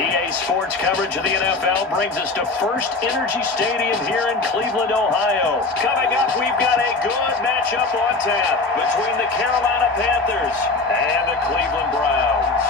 EA Sports coverage of the NFL brings us to First Energy Stadium here in Cleveland, Ohio. Coming up, we've got a good matchup on tap between the Carolina Panthers and the Cleveland Browns.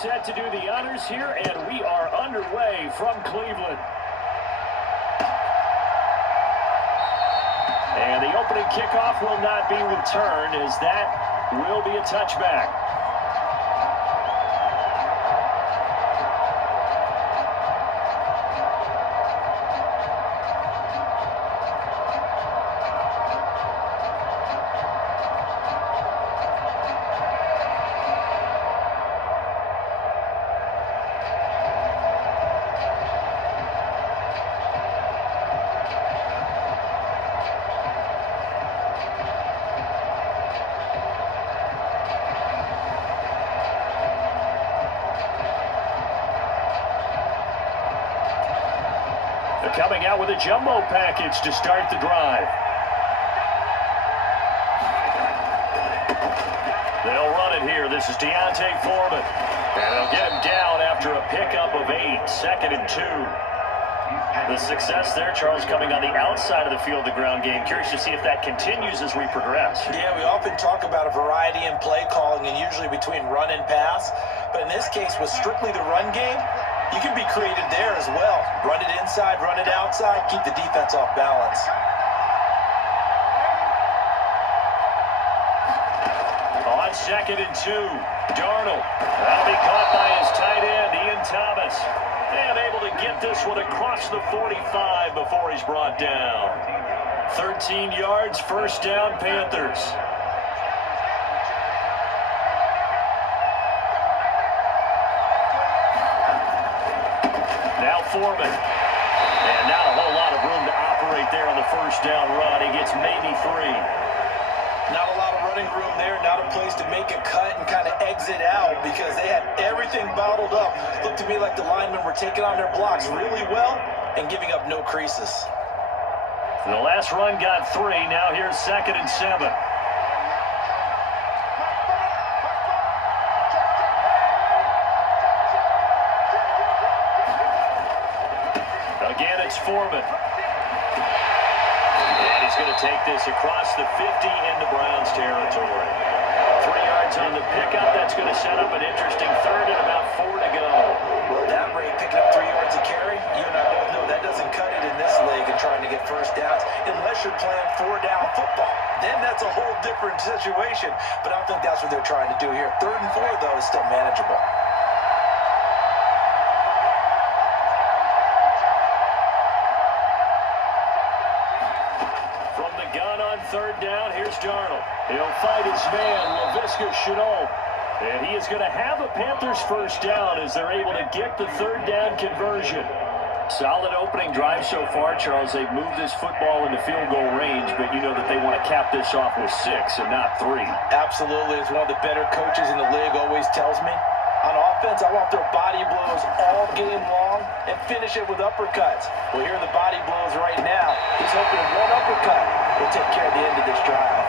Set to do the honors here, and we are underway from Cleveland. And the opening kickoff will not be returned, as that will be a touchback. Coming out with a jumbo package to start the drive. They'll run it here. This is D'Onta Foreman. And they'll get him down after a pickup of 8, 2nd and 2. The success there, Charles, coming on the outside of the field, the ground game. Curious to see if that continues as we progress. Yeah, we often talk about a variety in play calling and usually between run and pass. But in this case, with strictly the run game, you can be creative there as well. Run it inside, run it outside, keep the defense off balance. On 2nd and 2, Darnold. That'll be caught by his tight end, Ian Thomas. And able to get this one across the 45 before he's brought down. 13 yards, first down, Panthers. Now Foreman. And not a whole lot of room to operate there on the first down run. He gets maybe 3. Not a lot of running room there. Not a place to make a cut and kind of exit out because they had everything bottled up. Looked to me like the linemen were taking on their blocks really well and giving up no creases. The last run got 3. Now here's 2nd and 7. Again, it's Foreman. And he's going to take this across the 50 into Browns territory. 3 yards on the pickup. That's going to set up an interesting 3rd and about 4 to go. Well, that rate, picking up 3 yards a carry, you and I both know that doesn't cut it in this league and trying to get first downs unless you're playing 4-down football. Then that's a whole different situation. But I don't think that's what they're trying to do here. 3rd and 4, though, is still manageable. From the gun on 3rd down, here's Darnold. He'll fight his man, Laviska Shenault. And he is going to have a Panthers first down as they're able to get the 3rd down conversion. Solid opening drive so far, Charles. They've moved this football into field goal range, but you know that they want to cap this off with 6 and not 3. Absolutely. It's one of the better coaches in the league always tells me. On offense, I want their body blows all game long and finish it with uppercuts. Well, here are the body blows right now. He's hoping one uppercut will take care of the end of this drive.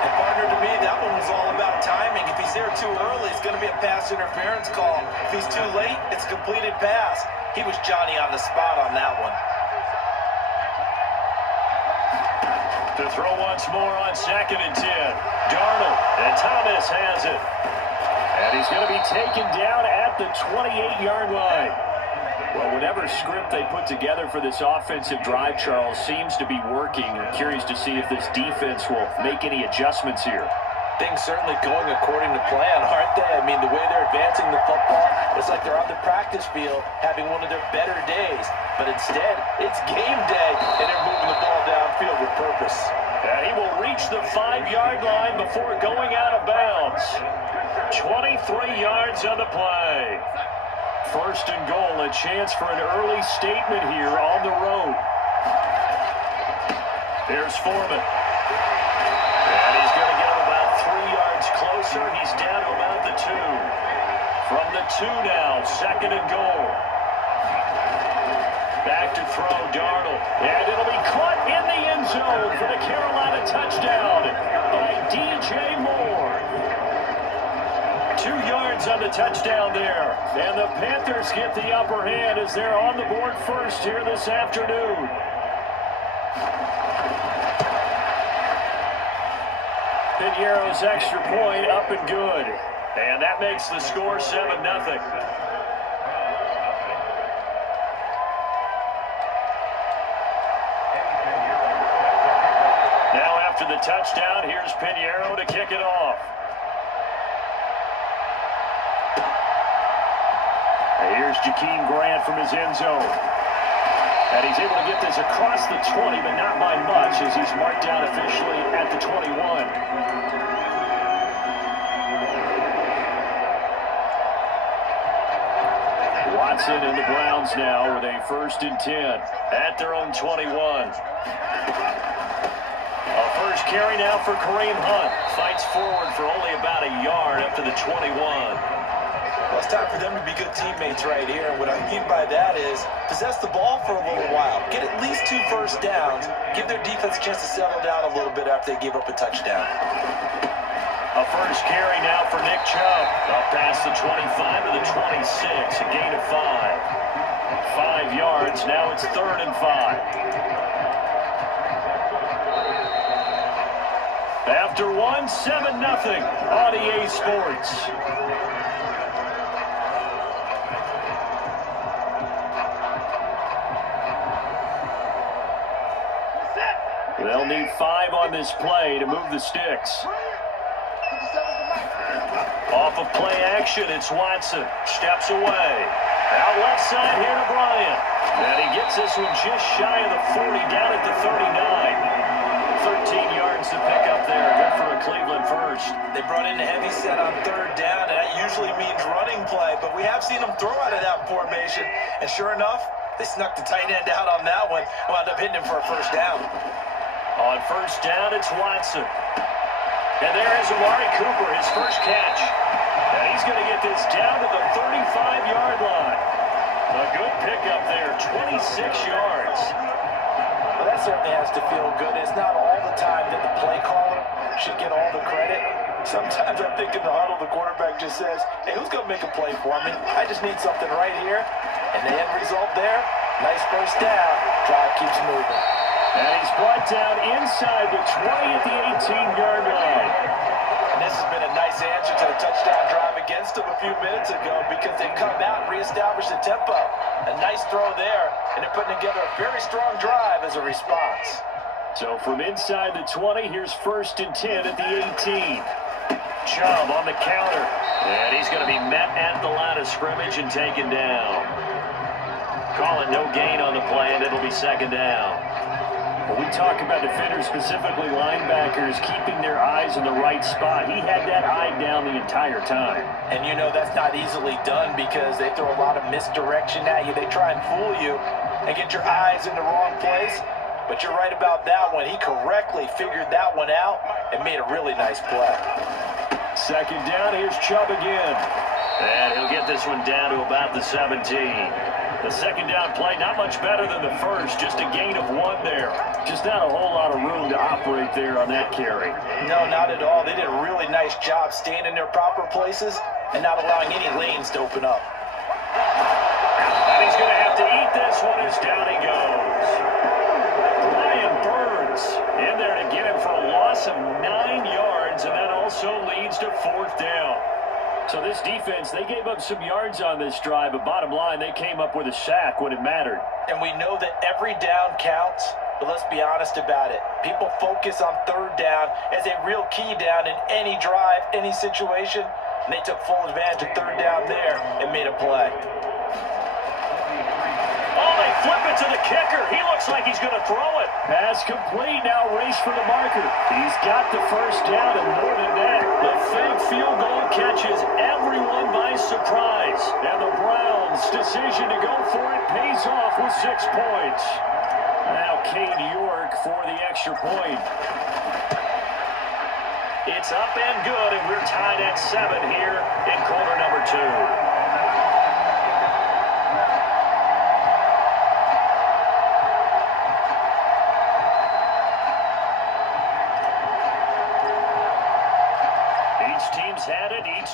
And partner, to me, that one was all about timing. If he's there too early, it's going to be a pass interference call. If he's too late, it's a completed pass. He was Johnny on the spot on that one. To throw once more on 2nd and 10. Darnold, and Thomas has it. And he's going to be taken down at the 28-yard line. Well, whatever script they put together for this offensive drive, Charles, seems to be working. I'm curious to see if this defense will make any adjustments here. Things certainly going according to plan, aren't they? I mean, the way they're advancing the football, it's like they're on the practice field having one of their better days. But instead, it's game day, and they're moving the ball downfield with purpose. And he will reach the 5-yard line before going out of bounds. 23 yards on the play. 1st and goal, a chance for an early statement here on the road. Here's Foreman. And he's going to get him about 3 yards closer. He's down to about the 2. From the 2 now, 2nd and goal. Darnold. And it'll be caught in the end zone for the Carolina touchdown by DJ Moore. 2 yards on the touchdown there. And the Panthers get the upper hand as they're on the board first here this afternoon. Piñeiro's extra point up and good. And that makes the score 7-0. Now after the touchdown, here's Piñeiro to kick it off. And here's Jakeem Grant from his end zone. And he's able to get this across the 20, but not by much, as he's marked down officially at the 21. Watson and the Browns now with a 1st and 10 at their own 21. A first carry now for Kareem Hunt. Fights forward for only about a yard up to the 21. Well, it's time for them to be good teammates right here. And what I mean by that is possess the ball for a little while. Get at least 2 first downs. Give their defense a chance to settle down a little bit after they give up a touchdown. A first carry now for Nick Chubb. Up past the 25 to the 26. A gain of 5. 5 yards. Now it's 3rd and 5. After 1, 7-0 on EA Sports. They'll need 5 on this play to move the sticks. Off of play action, it's Watson. Steps away. Out left side here to Bryant. And he gets this one just shy of the 40, down at the 39. 13 yards to pick up there. Good for a Cleveland first. They brought in a heavy set on 3rd down, and that usually means running play, but we have seen them throw out of that formation. And sure enough, they snuck the tight end out on that one. Wound up hitting him for a 1st down. On 1st down, it's Watson. And there is Amari Cooper, his first catch. And he's going to get this down to the 35-yard line. A good pickup there, 26 yards. Well, that certainly has to feel good. It's not all the time that the play caller should get all the credit. Sometimes I think in the huddle, the quarterback just says, hey, who's going to make a play for me? I just need something right here. And the end result there, nice 1st down. Drive keeps moving. And he's brought down inside the 20 at the 18-yard line. And this has been a nice answer to the touchdown drive against them a few minutes ago, because they've come out and reestablished the tempo. A nice throw there, and they're putting together a very strong drive as a response. So from inside the 20, here's 1st and 10 at the 18. Chubb on the counter. And he's going to be met at the line of scrimmage and taken down. Call it no gain on the play, and it'll be 2nd down. When we talk about defenders, specifically linebackers, keeping their eyes in the right spot, he had that eye down the entire time. And you know that's not easily done, because they throw a lot of misdirection at you. They try and fool you and get your eyes in the wrong place. But you're right about that one. He correctly figured that one out and made a really nice play. 2nd down, here's Chubb again. And he'll get this one down to about the 17. The 2nd down play, not much better than the first, just a gain of 1 there. Just not a whole lot of room to operate there on that carry. No, not at all. They did a really nice job staying in their proper places and not allowing any lanes to open up. And he's going to have to eat this one as down he goes. Brian Burns in there to get him for a loss of 9 yards, and that also leads to 4th down. So this defense, they gave up some yards on this drive, but bottom line, they came up with a sack when it mattered. And we know that every down counts, but let's be honest about it. People focus on 3rd down as a real key down in any drive, any situation, and they took full advantage of 3rd down there and made a play. Oh, they flip it to the kicker. He looks like he's going to throw it. Pass complete. Now race for the marker. He's got the 1st down, and more than that, the fake field goal catches everyone by surprise. And the Browns' decision to go for it pays off with 6 points. Now Kane York for the extra point. It's up and good, and we're tied at 7 here in quarter number 2.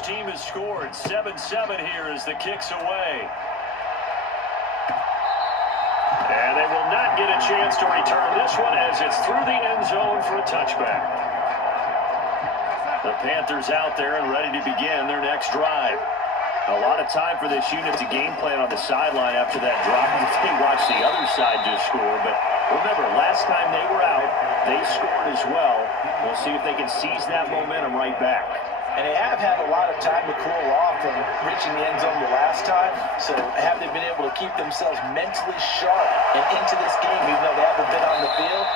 team has scored. 7-7 here as the kick's away. And they will not get a chance to return this one as it's through the end zone for a touchback. The Panthers out there and ready to begin their next drive. A lot of time for this unit to game plan on the sideline after that drop. They watch the other side just score. But remember, last time they were out, they scored as well. We'll see if they can seize that momentum right back. And they have had a lot of time to cool off from reaching the end zone the last time. So have they been able to keep themselves mentally sharp and into this game even though they haven't been on the field?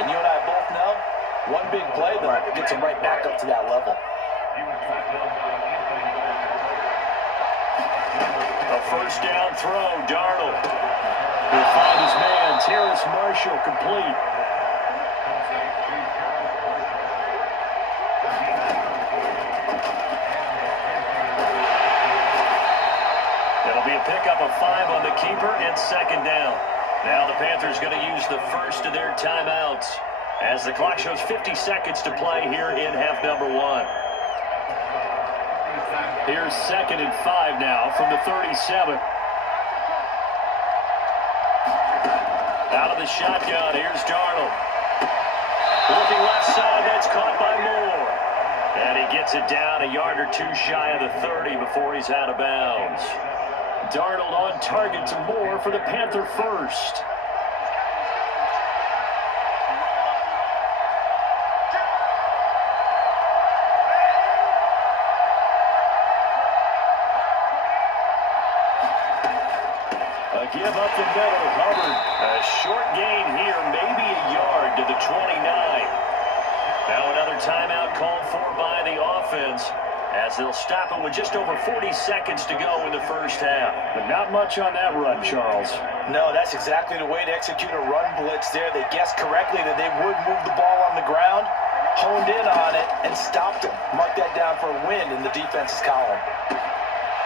And you and I both know, one big play, though, gets them right back up to that level. A first down throw, Darnold. He'll find his man, Terrace Marshall, complete. It'll be a pickup of 5 on the keeper and second down. Now the Panthers going to use the first of their timeouts as the clock shows 50 seconds to play here in half number 1. Here's 2nd and 5 now from the 37. Out of the shotgun, here's Darnold. Looking left side, that's caught by Moore. And he gets it down a yard or two shy of the 30 before he's out of bounds. Darnold on target to Moore for the Panther first. Give up the middle, Hubbard. A short gain here, maybe a yard to the 29. Now another timeout called for by the offense as they'll stop it with just over 40 seconds to go in the first half. But not much on that run, Charles. No, that's exactly the way to execute a run blitz there. They guessed correctly that they would move the ball on the ground, honed in on it, and stopped them. Mark that down for a win in the defense's column.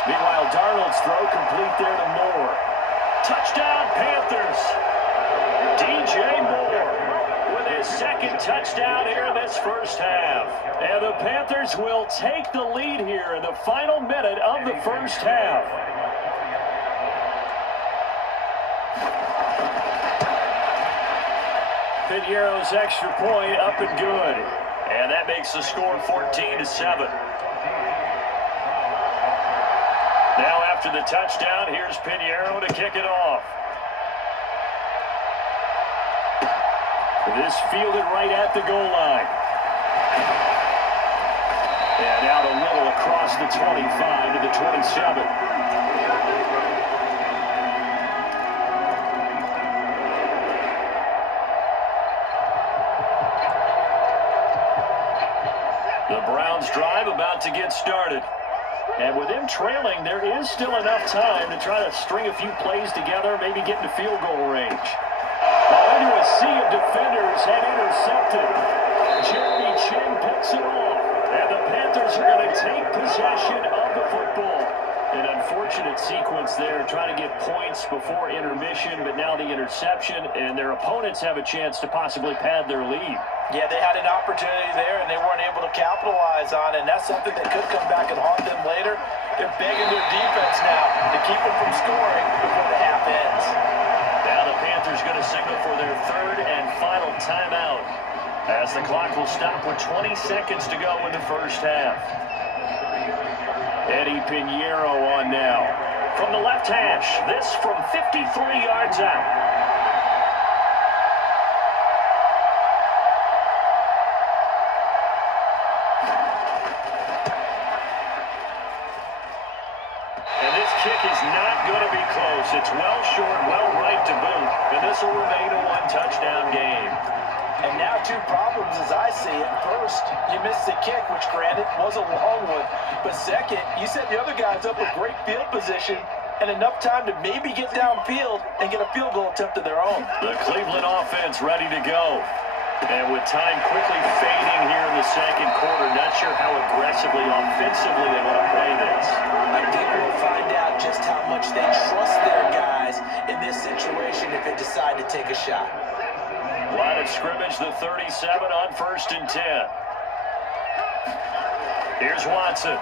Meanwhile, Darnold's throw complete there to Moore. Touchdown, Panthers. DJ Moore with his second touchdown here in this first half. And the Panthers will take the lead here in the final minute of the first half. Piñeiro's extra point up and good. And that makes the score 14-7. Now after the touchdown, here's Piñeiro to kick it off. This fielded right at the goal line. And out a little across the 25 to the 27. The Browns drive about to get started. And with them trailing, there is still enough time to try to string a few plays together, maybe get into field goal range. Into a sea of defenders and intercepted. Jeremy Chinn picks it off. And the Panthers are going to take possession of the football. An unfortunate sequence there, trying to get points before intermission, but now the interception, and their opponents have a chance to possibly pad their lead. Yeah, they had an opportunity there, and they weren't able to capitalize on it, and that's something that could come back and haunt them later. They're begging their defense now to keep them from scoring before the half ends. Now the Panthers going to signal for their third and final timeout as the clock will stop with 20 seconds to go in the first half. Eddie Piñeiro on now. From the left hash, this from 53 yards out. And this kick is not going to be close. It's well short, well right to boot. And this will remain a one-touchdown game. And now 2 problems as I see it. First, you missed the kick, which granted was a long one. But second, you set the other guys up with great field position and enough time to maybe get downfield and get a field goal attempt of their own. The Cleveland offense ready to go. And with time quickly fading here in the second quarter, not sure how aggressively, offensively they want to play this. I think we'll find out just how much they trust their guys in this situation if they decide to take a shot. Line of scrimmage, the 37 on 1st and 10. Here's Watson.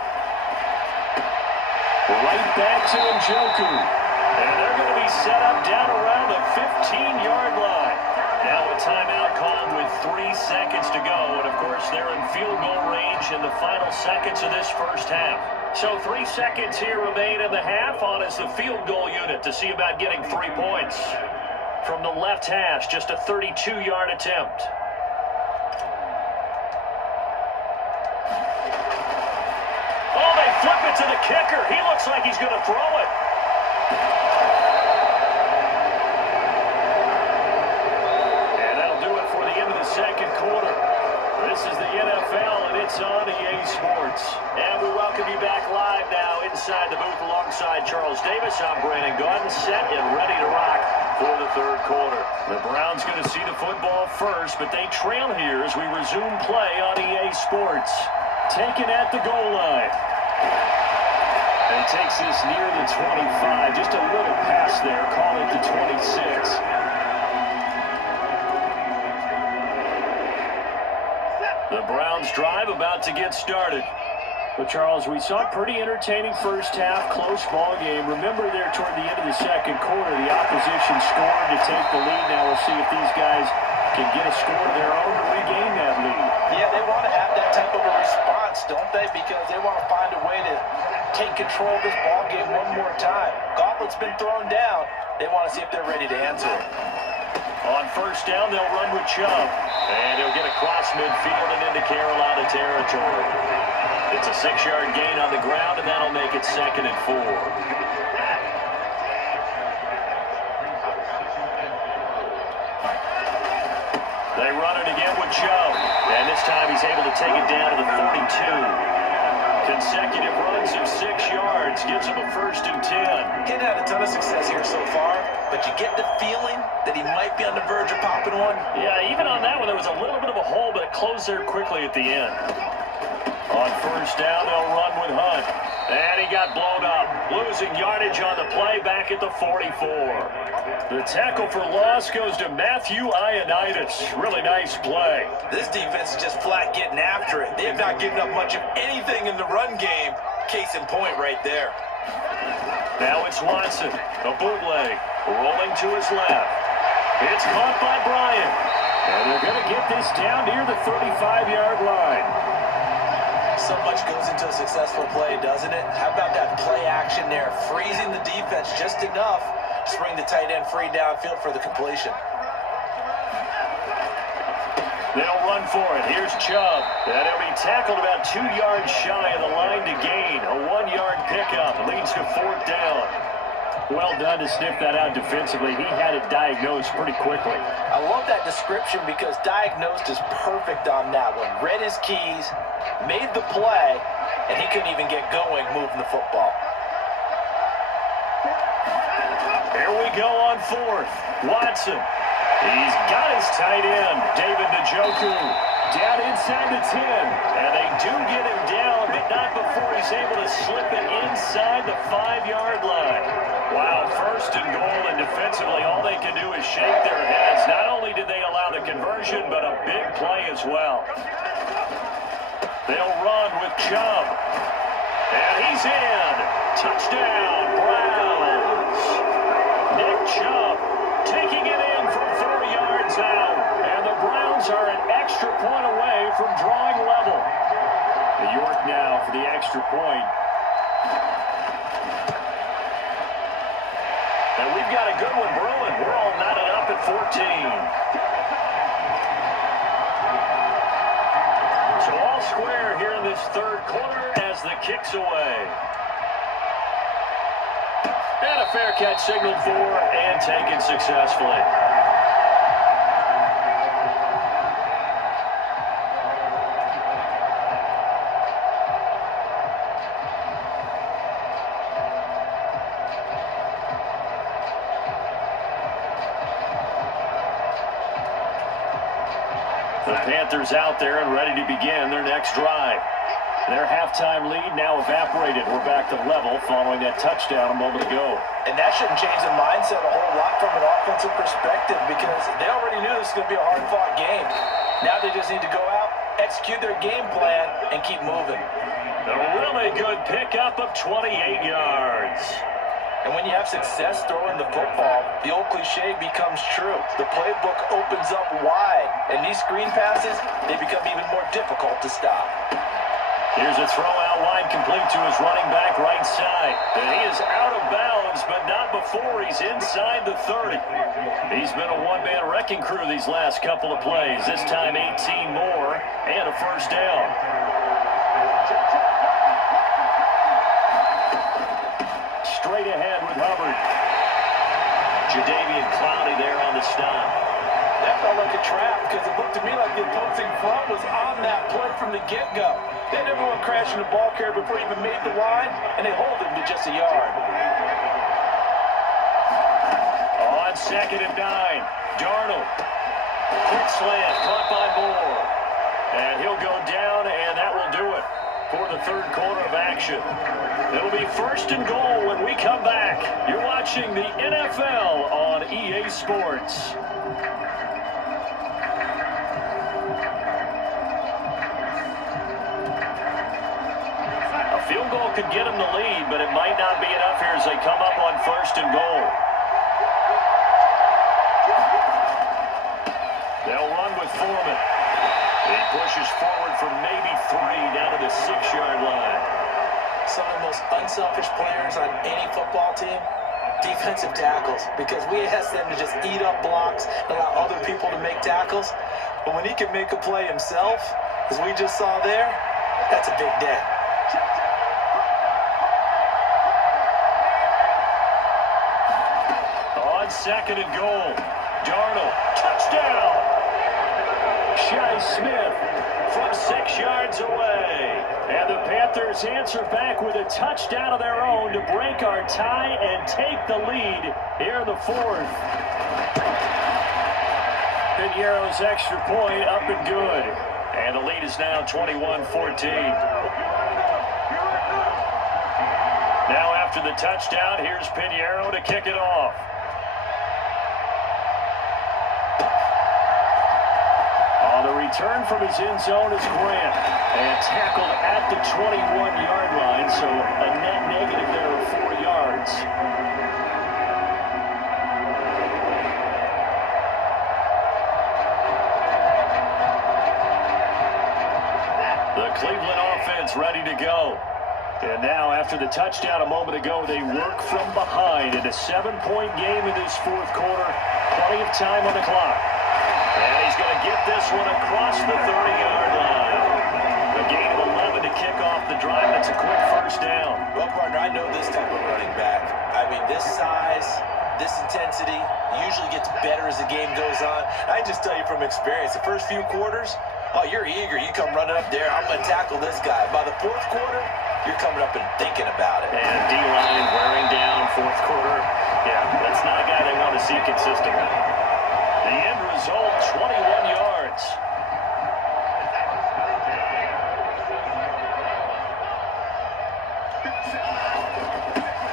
Right back to Njoku. And they're going to be set up down around the 15-yard line. Now a timeout called with 3 seconds to go. And, of course, they're in field goal range in the final seconds of this first half. So 3 seconds here remain in the half on as the field goal unit to see about getting 3 points. From the left hash, just a 32-yard attempt. Oh, they flip it to the kicker. He looks like he's going to throw it. Second quarter. This is the NFL, and it's on EA Sports. And we welcome you back live now inside the booth alongside Charles Davis. I'm Brandon Gordon, set and ready to rock for the third quarter. The Browns going to see the football first, but they trail here as we resume play on EA Sports. Taken at the goal line. And he takes this near the 25. Just a little pass there. Call it the 26. The Browns drive about to get started. But, Charles, we saw a pretty entertaining first half, close ball game. Remember there toward the end of the second quarter, the opposition scored to take the lead. Now we'll see if these guys can get a score of their own to regain that lead. Yeah, they want to have that type of a response, don't they? Because they want to find a way to take control of this ball game one more time. Gauntlet's been thrown down. They want to see if they're ready to answer it. On first down, they'll run with Chubb. And he'll get across midfield and into Carolina territory. It's a 6-yard gain on the ground, and that'll make it 2nd and 4. They run it again with Chubb. And this time he's able to take it down to the 42. Consecutive runs of 6 yards gives him a 1st and 10. He's had a ton of success here so far, but you get the feeling that he might be on the verge of popping one. Yeah, even on that one, there was a little bit of a hole, but it closed there quickly at the end. On first down, they'll run with Hunt. And he got blown up, losing yardage on the play back at the 44. The tackle for loss goes to Matthew Ioannidis. Really nice play. This defense is just flat getting after it. They have not given up much of anything in the run game. Case in point right there. Now it's Watson, a bootleg, rolling to his left. It's caught by Bryant. And they're going to get this down near the 35-yard line. So much goes into a successful play, doesn't it? How about that play action there? Freezing the defense just enough to bring the tight end free downfield for the completion. They'll run for it. Here's Chubb. And he'll be tackled about 2 yards shy of the line to gain. A 1-yard pickup leads to 4th down. Well done to sniff that out defensively. He had it diagnosed pretty quickly. I love that description because diagnosed is perfect on that one. Read his keys, made the play, and he couldn't even get going moving the football. Here we go on 4th. Watson. He's got his tight end, David Njoku, down inside the 10. And they do get him down, but not before he's able to slip it inside the 5-yard line. Wow, 1st and goal, and defensively all they can do is shake their heads. Not only did they allow the conversion, but a big play as well. They'll run with Chubb. And he's in. Touchdown, Browns. Nick Chubb taking it in from 4 yards out. And the Browns are an extra point away from drawing level. New York now for the extra point. And we've got a good one brewing. We're all knotted up at 14. So all square here in this third quarter as the kick's away. And a fair catch signaled for and taken successfully. The Panthers out there and ready to begin their next drive. Their halftime lead now evaporated. We're back to level following that touchdown a moment ago. And that shouldn't change the mindset a whole lot from an offensive perspective because they already knew this was going to be a hard-fought game. Now they just need to go out, execute their game plan, and keep moving. A really good pickup of 28 yards. And when you have success throwing the football, the old cliche becomes true. The playbook opens up wide, and these screen passes, they become even more difficult to stop. Here's a throw out wide, complete to his running back right side. And he is out of bounds, but not before he's inside the 30. He's been a one-man wrecking crew these last couple of plays. This time 18 more and a first down. Straight ahead with Hubbard. Jadeveon Clowney there on the stop. That felt like a trap because it looked to me like the opposing front was on that play from the get-go. They had everyone crashing the ball carrier before he even made the line, and they hold him to just a yard. On 2nd and 9, Darnold. Quick slant, caught by Moore. And he'll go down, and that will do it for the third quarter of action. It'll be 1st and goal when we come back. You're watching the NFL on EA Sports. A field goal could get them the lead, but it might not be enough here as they come up on 1st and goal. They'll run with Foreman. He pushes forward for maybe 3 down to the 6-yard line. Some of the most unselfish players on any football team, defensive tackles, because we ask them to just eat up blocks and allow other people to make tackles. But when he can make a play himself, as we just saw there, that's a big day. On 2nd and goal, Darnold, touchdown! Shi Smith from 6 yards away. And the Panthers answer back with a touchdown of their own to break our tie and take the lead here in the 4th. Piñeiro's extra point up and good. And the lead is now 21-14. Now after the touchdown, here's Piñeiro to kick it off. On the return from his end zone is Grant. And tackled at the 21-yard line, so a net negative there of 4 yards. The Cleveland offense ready to go. And now, after the touchdown a moment ago, they work from behind in a 7-point game in this 4th quarter. Plenty of time on the clock. And he's going to get this one across the 30-yard line. A gain of 11 to kick off the drive. That's a quick first down. Well, partner, I know this type of running back. I mean, this size, this intensity usually gets better as the game goes on. I can just tell you from experience, the first few quarters, oh, you're eager. You come running up there, I'm going to tackle this guy. By the 4th quarter, you're coming up and thinking about it. And D-line wearing down 4th quarter. Yeah, that's not a guy they want to see consistently. The end result, 21 yards.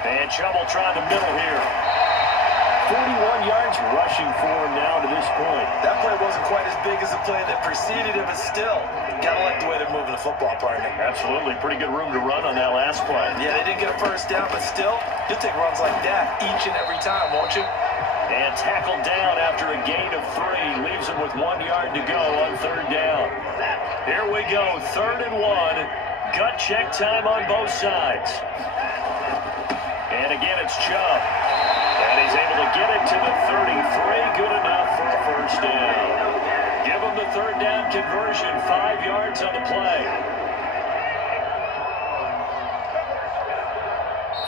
And Chubb trying the middle here. 41 yards rushing for him now to this point. That play wasn't quite as big as the play that preceded it, but still, gotta like the way they're moving the football, partner. Absolutely. Pretty good room to run on that last play. Yeah, they didn't get a first down, but still, you'll take runs like that each and every time, won't you? And tackled down after a gain of 3. Leaves him with 1 yard to go on 3rd down. Here we go, 3rd and 1. Gut check time on both sides. And again, it's Chubb. And he's able to get it to the 33. Good enough for a first down. Give him the 3rd down conversion. 5 yards on the play.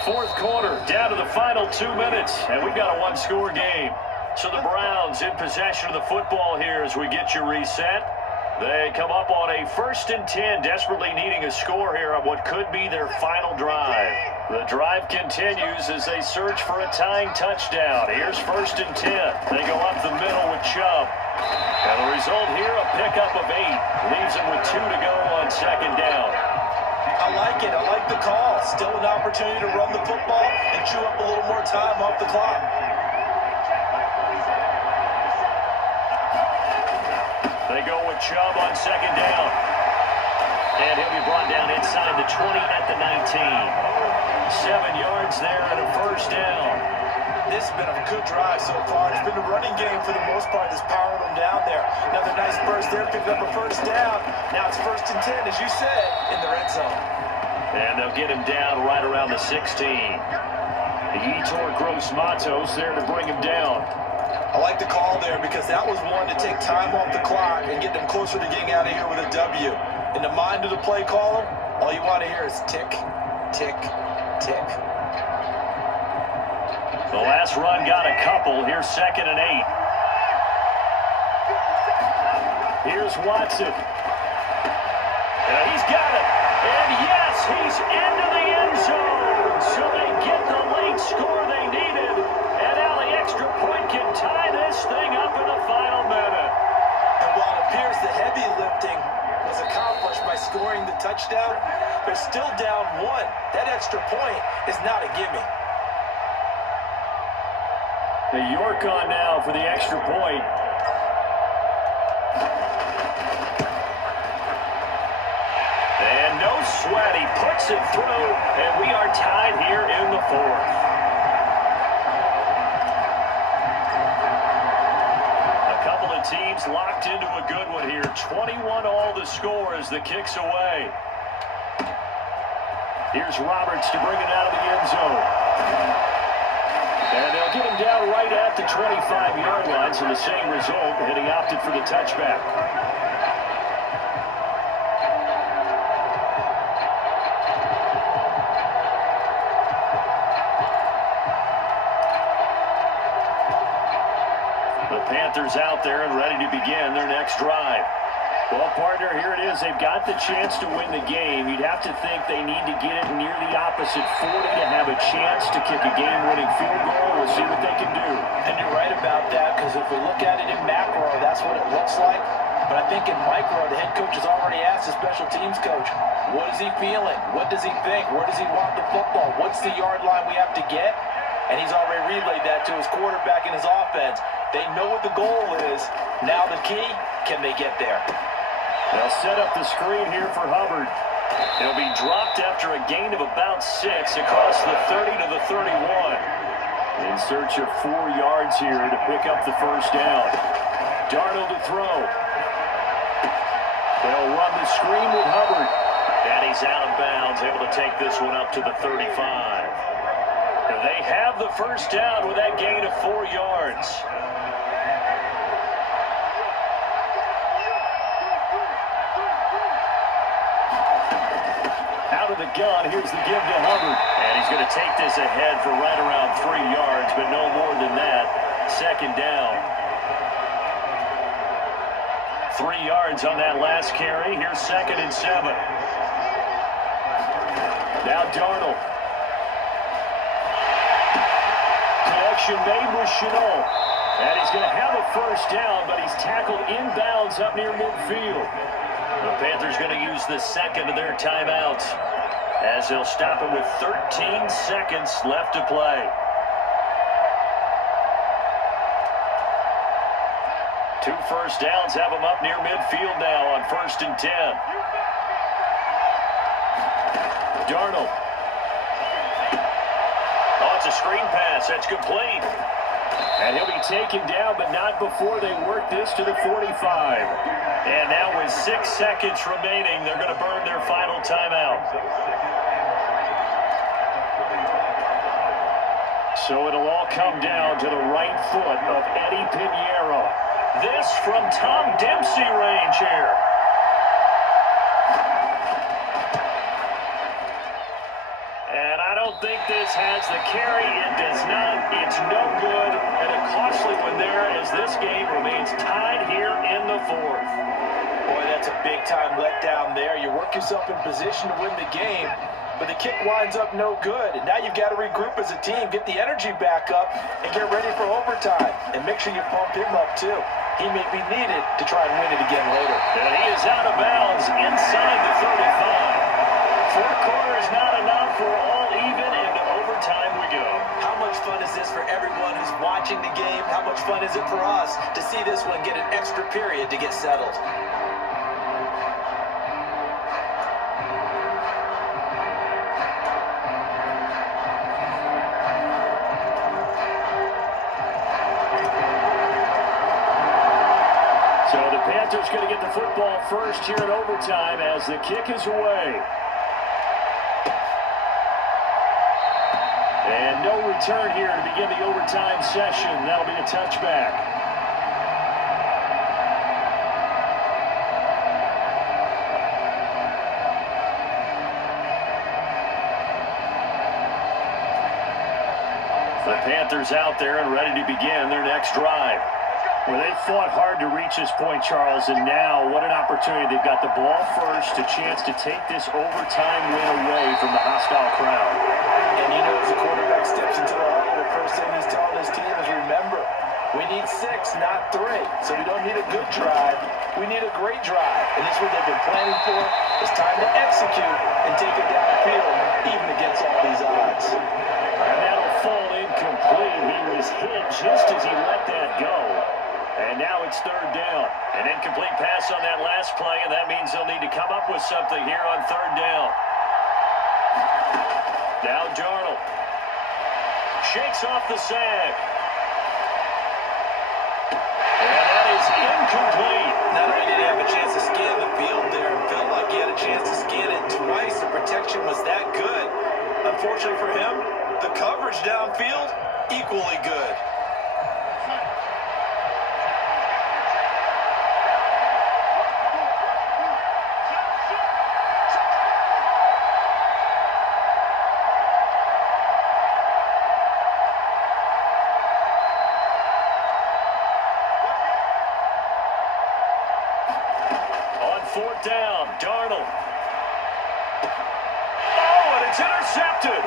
4th quarter, down to the final 2 minutes, and we've got a 1-score game. So the Browns in possession of the football here as we get you reset. They come up on a 1st and 10, desperately needing a score here on what could be their final drive. The drive continues as they search for a tying touchdown. Here's 1st and 10. They go up the middle with Chubb. And the result here, a pickup of 8. Leaves them with 2 to go on 2nd down. I like it. I like the call. Still an opportunity to run the football and chew up a little more time off the clock. They go with Chubb on 2nd down. And he'll be brought down inside the 20 at the 19. 7 yards there and a first down. This has been a good drive so far. It's been a running game for the most part that's powered them down there. Another nice burst there, picking up a first down. Now it's 1st and 10, as you said, in the red zone. And they'll get him down right around the 16. Yetur Gross-Matos there to bring him down. I like the call there because that was one to take time off the clock and get them closer to getting out of here with a W. In the mind of the play caller, all you want to hear is tick, tick, tick. The last run got a couple. Here's 2nd and 8. Here's Watson. He's got it. And yes, he's into the end zone. So they get the late score they needed. And now the extra point can tie this thing up in the final minute. And while it appears the heavy lifting was accomplished by scoring the touchdown, they're still down 1. That extra point is not a gimme. The York on now for the extra point. And no sweat. He puts it through, and we are tied here in the 4th. A couple of teams locked into a good one here. 21 all the score as the kick's away. Here's Roberts to bring it out of the end zone. And they'll get him down right at the 25-yard line, so the same result, and he opted for the touchback. The Panthers out there and ready to begin their next drive. Well, partner, here it is. They've got the chance to win the game. You'd have to think they need to get it near the opposite 40 to have a chance to kick a game-winning field goal. We'll see what they can do. And you're right about that, because if we look at it in macro, that's what it looks like. But I think in micro, the head coach has already asked the special teams coach, what is he feeling? What does he think? Where does he want the football? What's the yard line we have to get? And he's already relayed that to his quarterback and his offense. They know what the goal is. Now the key, can they get there? They'll set up the screen here for Hubbard. He'll be dropped after a gain of about 6 across the 30 to the 31. In search of 4 yards here to pick up the first down. Darnold to throw. They'll run the screen with Hubbard. And he's out of bounds, able to take this one up to the 35. And they have the first down with that gain of 4 yards. Out of the gun, here's the give to Hubbard. And he's going to take this ahead for right around 3 yards, but no more than that. 2nd down. 3 yards on that last carry. Here's 2nd and 7. Now Darnold. Connection made with Chenault. And he's going to have a first down, but he's tackled inbounds up near midfield. The Panthers going to use the second of their timeouts as they'll stop it with 13 seconds left to play. 2 first downs have them up near midfield now on 1st and 10. Darnold. Oh, it's a screen pass. That's complete. And he'll be taken down, but not before they work this to the 45. And now with 6 seconds remaining, they're going to burn their final timeout. So it'll all come down to the right foot of Eddie Pinheiro. This from Tom Dempsey range here. And I don't think this has the carry. It does not. It's no good. And a costly one there as this game remains tied here in the 4th. Boy, that's a big-time letdown there. You work yourself in position to win the game, but the kick winds up no good. And now you've got to regroup as a team, get the energy back up, and get ready for overtime. And make sure you pump him up, too. He may be needed to try and win it again later. And he is out of bounds inside the 35. 4 quarters not enough. We're all even, and to overtime we go. How much fun is this for everyone who's watching the game? How much fun is it for us to see this one get an extra period to get settled? Panthers going to get the football first here in overtime as the kick is away. And no return here to begin the overtime session. That'll be a touchback. The Panthers out there and ready to begin their next drive. Well, they fought hard to reach this point, Charles, and now what an opportunity. They've got the ball first, a chance to take this overtime win away from the hostile crowd. And you know, as the quarterback steps into the huddle, the first thing he's telling his team is, remember, we need 6, not 3. So we don't need a good drive. We need a great drive. And this is what they've been planning for. It's time to execute and take it downfield, even against all these odds. And that'll fall incomplete. He was hit just as he let that go. And now it's third down. An incomplete pass on that last play, and that means they'll need to come up with something here on third down. Now Darnold shakes off the sack. And that is incomplete. Not only did he have a chance to scan the field there and felt like he had a chance to scan it twice, the protection was that good. Unfortunately for him, the coverage downfield, equally good. Fourth down, Darnold. Oh, and it's intercepted.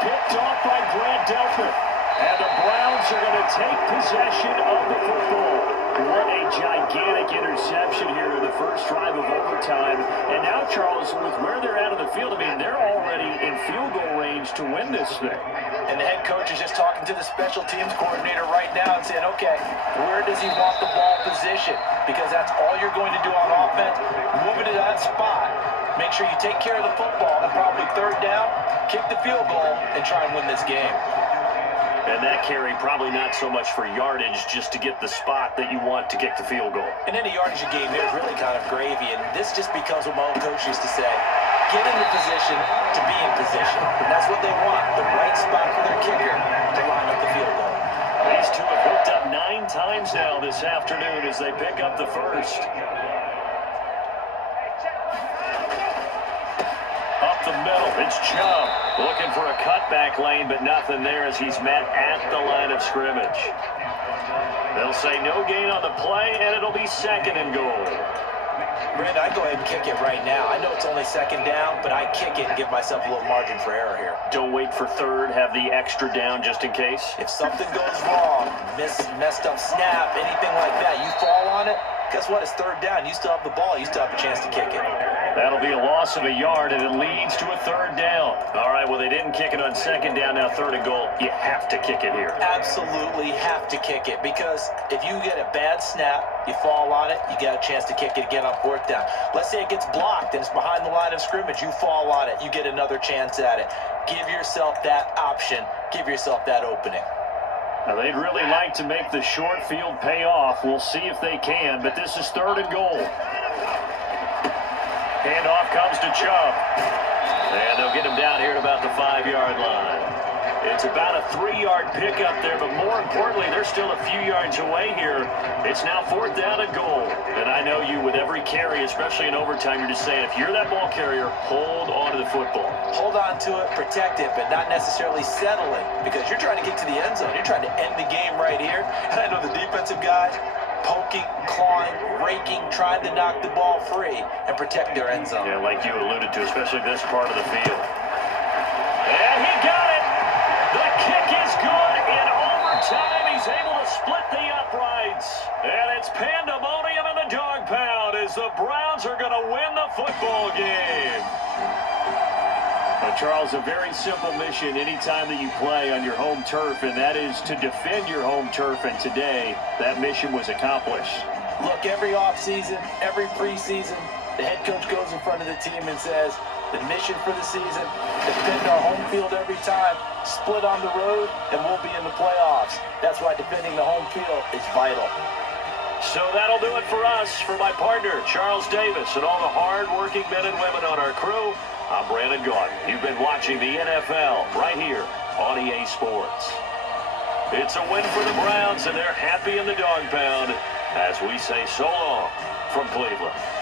Picked off by Grant Delpit. And the Browns are going to take possession of the football. What a gigantic interception here in the first drive of overtime. And now, Charles, with where they're at of the field, I mean, they're already in field goal range to win this thing. And the head coach is just talking to the special teams coordinator right now and saying, okay, where does he want the ball positioned? Because that's all you're going to do on offense. Move it to that spot. Make sure you take care of the football, and probably third down, kick the field goal, and try and win this game. And that carry probably not so much for yardage, just to get the spot that you want to kick the field goal. And any yardage you gain there is really kind of gravy, and this just becomes what my old coach used to say, get in the position to be in position. And that's what they want, the right spot for their kicker to line up the field goal. These two have hooked up 9 times now this afternoon as they pick up the first. Up the middle, it's Chubb looking for a cutback lane, but nothing there as he's met at the line of scrimmage. They'll say no gain on the play, and it'll be second and goal. Brandon, I'd go ahead and kick it right now. I know it's only second down, but I kick it and give myself a little margin for error here. Don't wait for third, have the extra down just in case. If something goes wrong, messed up snap, anything like that, you fall on it, guess what? It's third down. You still have the ball. You still have a chance to kick it. That'll be a loss of a yard, and it leads to a third down. All right, well, they didn't kick it on second down. Now third and goal. You have to kick it here. Absolutely have to kick it, because if you get a bad snap, you fall on it, you got a chance to kick it again on fourth down. Let's say it gets blocked and it's behind the line of scrimmage. You fall on it, you get another chance at it. Give yourself that option. Give yourself that opening. Now, they'd really like to make the short field pay off. We'll see if they can, but this is third and goal. Handoff comes to Chubb. And they'll get him down here at about the 5-yard line. It's about a 3-yard pickup there, but more importantly, they're still a few yards away here. It's now fourth down and goal. And I know you, with every carry, especially in overtime, you're just saying, if you're that ball carrier, hold on to the football. Hold on to it, protect it, but not necessarily settling, because you're trying to get to the end zone. You're trying to end the game right here. And I know the defensive guys, poking, clawing, raking, trying to knock the ball free and protect their end zone. Yeah, like you alluded to, especially this part of the field. And he got it! The kick is good in overtime. He's able to split the uprights. And it's pandemonium in the dog pound as the Browns are going to win the football game. Now, Charles, a very simple mission anytime that you play on your home turf, and that is to defend your home turf. And today, that mission was accomplished. Look, every offseason, every preseason, the head coach goes in front of the team and says, the mission for the season, defend our home field every time, split on the road, and we'll be in the playoffs. That's why defending the home field is vital. So that'll do it for us. For my partner, Charles Davis, and all the hard-working men and women on our crew, I'm Brandon Gaudin. You've been watching the NFL right here on EA Sports. It's a win for the Browns, and they're happy in the dog pound as we say so long from Cleveland.